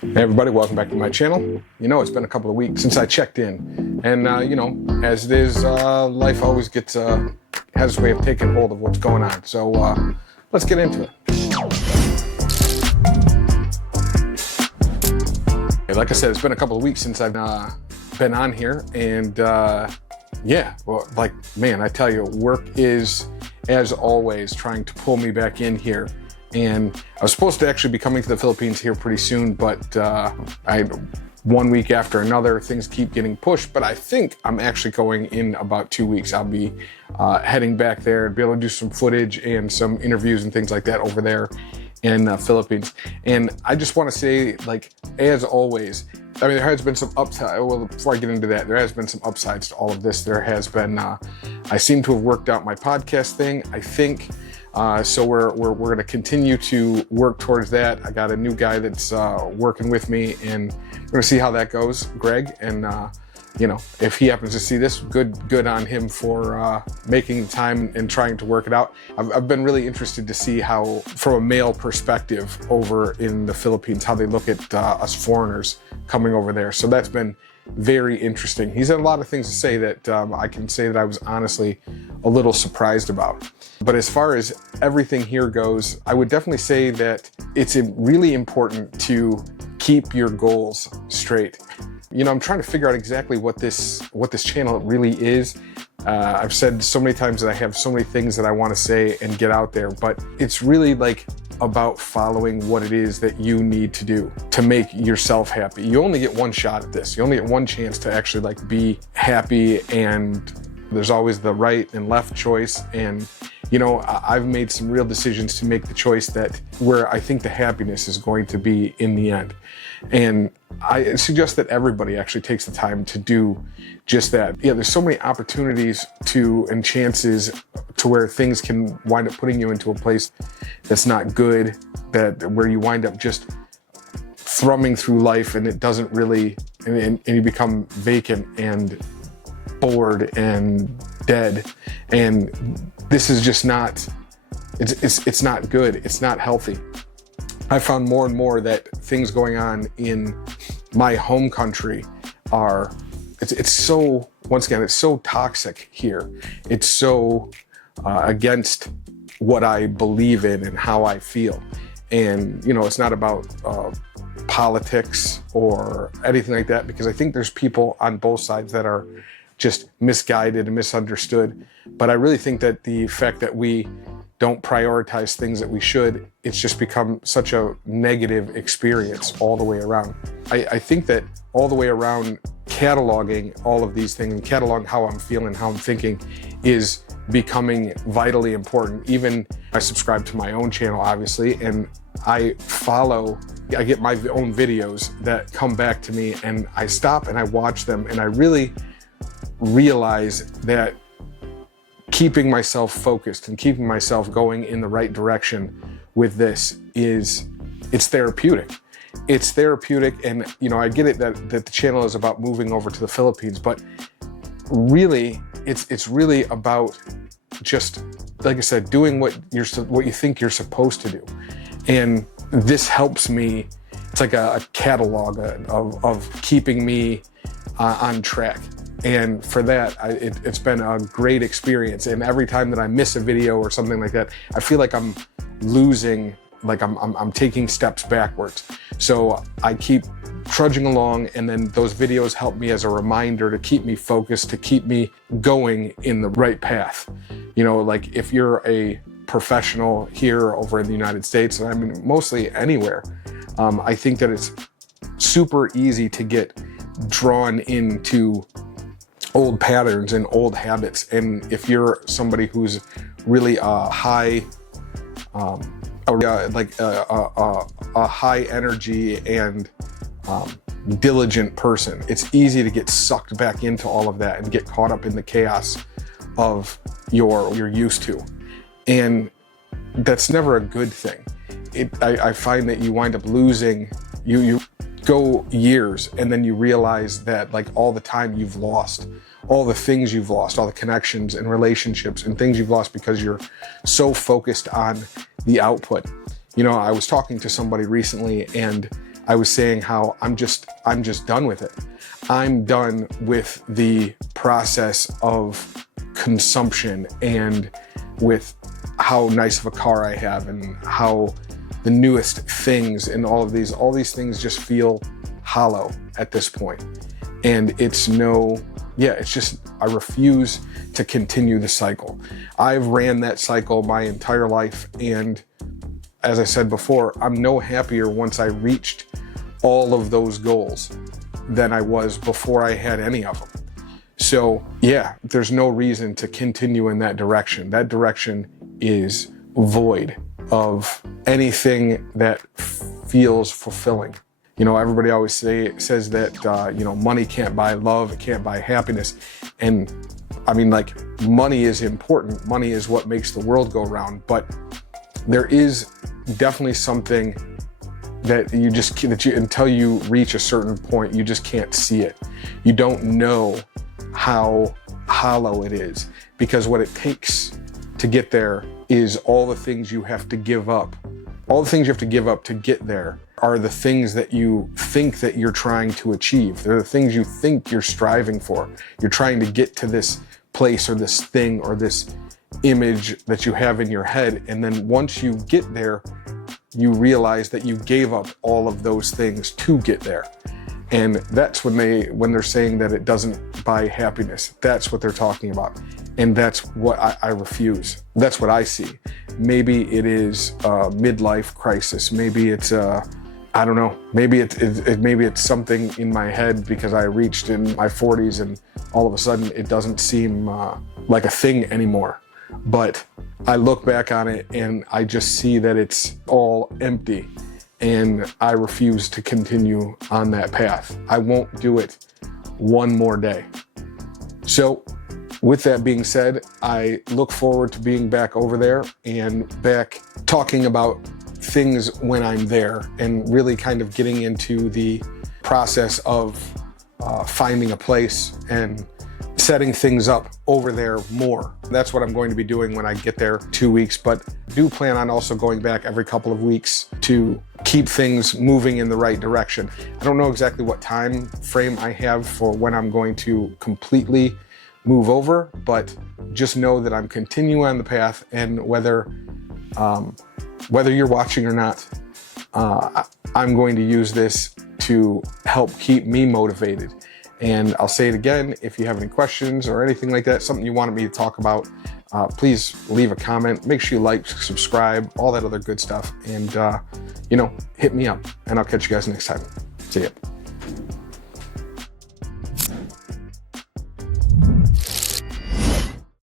Hey everybody, welcome back to my channel. You know, it's been a couple of weeks since I checked in, and you know, as it is, life always gets has a way of taking hold of what's going on. So let's get into it. Like I said, it's been a couple of weeks since I've been on here, and yeah, well, like, man, I tell you, work is, as always, trying to pull me back in here. And I was supposed to actually be coming to the Philippines here pretty soon, but one week after another, things keep getting pushed. But I think I'm actually going in about 2 weeks. I'll be heading back there and be able to do some footage and some interviews and things like that over there in the Philippines. And I just want to say, like, as always, I mean, there has been some upside. Well, before I get into that, there has been some upsides to all of this. There has been, I seem to have worked out my podcast thing, I think. So we're going to continue to work towards that. I got a new guy that's working with me, and we're going to see how that goes, Greg. And you know, if he happens to see this, good on him for making time and trying to work it out. I've been really interested to see how, from a male perspective over in the Philippines, how they look at us foreigners coming over there. So that's been very interesting. He's had a lot of things to say that I can say that I was honestly a little surprised about. But as far as everything here goes, I would definitely say that it's really important to keep your goals straight. You know, I'm trying to figure out exactly what this channel really is. I've said so many times that I have so many things that I want to say and get out there, but it's really like about following what it is that you need to do to make yourself happy. You only get one shot at this. You only get one chance to actually like be happy, and there's always the right and left choice. And you know, I've made some real decisions to make the choice that where I think the happiness is going to be in the end. And I suggest that everybody actually takes the time to do just that. Yeah, there's so many opportunities and chances to where things can wind up putting you into a place that's not good, where you wind up just thrumming through life, and it doesn't really, and you become vacant and bored and dead. And this is just not, it's not good. It's not healthy. I found more and more that things going on in my home country are, it's so, once again, it's so toxic here. It's so against what I believe in and how I feel. And, you know, it's not about politics or anything like that, because I think there's people on both sides that are just misguided and misunderstood. But I really think that the fact that we don't prioritize things that we should, it's just become such a negative experience all the way around. I think that all the way around, cataloging all of these things and cataloging how I'm feeling, how I'm thinking, is becoming vitally important. Even I subscribe to my own channel, obviously, and I get my own videos that come back to me, and I stop and I watch them, and I really realize that keeping myself focused and keeping myself going in the right direction with this it's therapeutic. It's therapeutic. And, you know, I get it that the channel is about moving over to the Philippines, but really it's really about just, like I said, doing what you think you're supposed to do. And this helps me. It's like a catalog of keeping me on track. And for that, it's been a great experience. And every time that I miss a video or something like that, I feel like I'm losing, like I'm taking steps backwards. So I keep trudging along, and then those videos help me as a reminder to keep me focused, to keep me going in the right path. You know, like if you're a professional here or over in the United States, and I mean, mostly anywhere, I think that it's super easy to get drawn into old patterns and old habits. And if you're somebody who's really a high energy and diligent person, it's easy to get sucked back into all of that and get caught up in the chaos of you're used to. And that's never a good thing. I find that you wind up losing, you go years, and then you realize that, like, all the time you've lost, all the things you've lost, all the connections and relationships and things you've lost because you're so focused on the output. You know, I was talking to somebody recently, and I was saying how I'm just done with it. I'm done with the process of consumption and with how nice of a car I have and how the newest things and all these things just feel hollow at this point. And it's just, I refuse to continue the cycle. I've ran that cycle my entire life. And as I said before, I'm no happier once I reached all of those goals than I was before I had any of them. So yeah, there's no reason to continue in that direction. That direction is void of anything that feels fulfilling. You know, everybody always says that, money can't buy love, it can't buy happiness. And I mean, like, money is important. Money is what makes the world go round. But there is definitely something that until you reach a certain point, you just can't see it. You don't know how hollow it is, because what it takes to get there is all the things you have to give up. All the things you have to give up to get there are the things that you think that you're trying to achieve. They're the things you think you're striving for. You're trying to get to this place or this thing or this image that you have in your head. And then once you get there, you realize that you gave up all of those things to get there. And that's when they're saying that it doesn't buy happiness. That's what they're talking about. And that's what I refuse. That's what I see. Maybe it is a midlife crisis. Maybe it's I don't know. Maybe it's something in my head because I reached in my 40s and all of a sudden it doesn't seem like a thing anymore. But I look back on it and I just see that it's all empty, and I refuse to continue on that path. I won't do it one more day. So with that being said, I look forward to being back over there and back talking about things when I'm there and really kind of getting into the process of finding a place and setting things up over there more. That's what I'm going to be doing when I get there 2 weeks, but do plan on also going back every couple of weeks to keep things moving in the right direction. I don't know exactly what time frame I have for when I'm going to completely move over, but just know that I'm continuing on the path, and whether you're watching or not, I'm going to use this to help keep me motivated. And I'll say it again, if you have any questions or anything like that, something you wanted me to talk about, please leave a comment. Make sure you like, subscribe, all that other good stuff. And, hit me up, and I'll catch you guys next time. See ya.